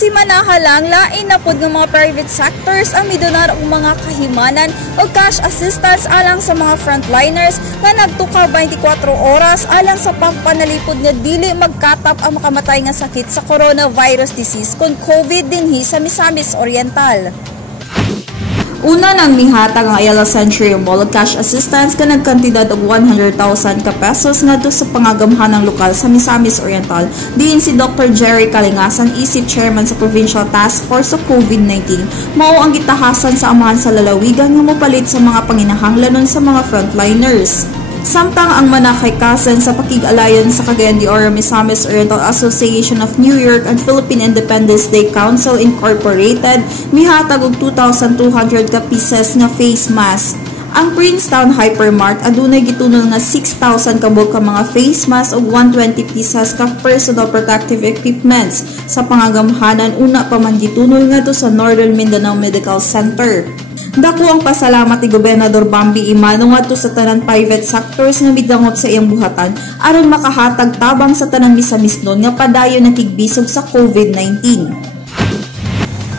Si manahalang lain na pod ng mga private sectors ang midonar og mga kahimanan o cash assistance alang sa mga frontliners nga nagtukaw 24 oras alang sa pagpanalipod nga dili magkatap ang makamatay nga sakit sa coronavirus disease kon COVID dinhi sa Misamis Oriental. Una nang mihatag ang Ayala Century Mall cash assistance ka nagkantidad og 100,000 ka pesos ngadto sa pangagamhanang lokal sa Misamis Oriental. Diin si Dr. Jerry Kalingasan, isip chairman sa Provincial Task Force sa COVID-19. Mao ang gitahasan sa amahan sa lalawigan nga mopalit sa mga panginahanglanon sa mga frontliners. Samtang ang manakaykasan sa Pakig-alayan sa Cagayan de Oro Misamis Oriental Association of New York and Philippine Independence Day Council Incorporated mihatag og 2,200 ka pieces nga face mask. Ang Princetown Hypermart adunay gitunol nga 6,000 kabog ka mga face mask ug 120 pieces ka personal protective equipments sa pangagamhanan una pa man gitunol ngadto sa Northern Mindanao Medical Center. Dako ang pasalamat ni Gobernador Bambi Imano ngadto sa tanan private sectors nga midangot sa iyang buhatan aron makahatag tabang sa tanang Misamisnon nga padayon nakigbisog sa COVID-19.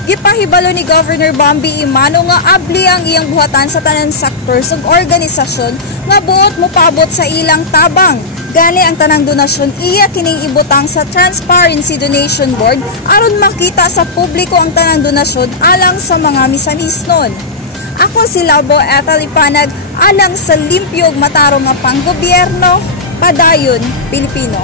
Gipahibalo ni Governor Bambi Imano nga abli ang iyang buhatan sa tanan sectors ug organisasyon nga buot mopaabot sa ilang tabang. Gani ang tanang donasyon iya kining ibutang sa Transparency Donation Board aron makita sa publiko ang tanang donasyon alang sa mga Misamisnon. Ako si Labo Ethel Ipanag alang sa limpyo ug matarong nga panggobyerno, padayon Pilipino.